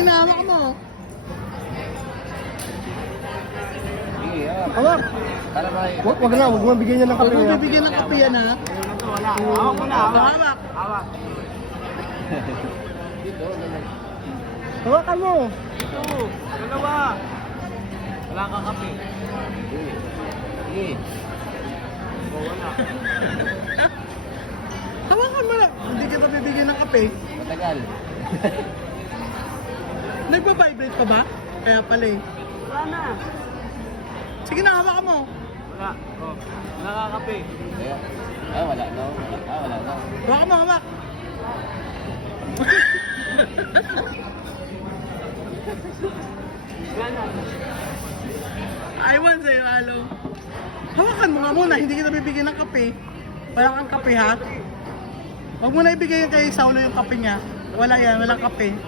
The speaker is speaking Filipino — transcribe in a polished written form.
Sige na, hawak mo. Sige, Hawak. Para ba? Wag na, wag mo bigyan niya ng kape. Huwag mo bibigyan ng kape yan ha. Wala. Hawak mo na. Hawak. Hawak. Dito. Hawakan mo. Ito. Dalawa. Wala kang kape. Sige. Wala. Hawakan mo lang. Hindi kita bibigyan ng kape. Matagal. Nagpa-vibrate pa ba? Kaya pala eh. Wala na. Sige na, hawakan mo. Wala. Oh. Wala kang kape. Ah, wala no. Wala no. Hawakan mo, hawak. I want sa'yo, Alo. Hawakan mo nga muna, hindi kita bibigyan ng kape. Wala kang kape ha? Huwag mo na ibigay yung kay Saulo yung kape niya. Wala yan, walang kape.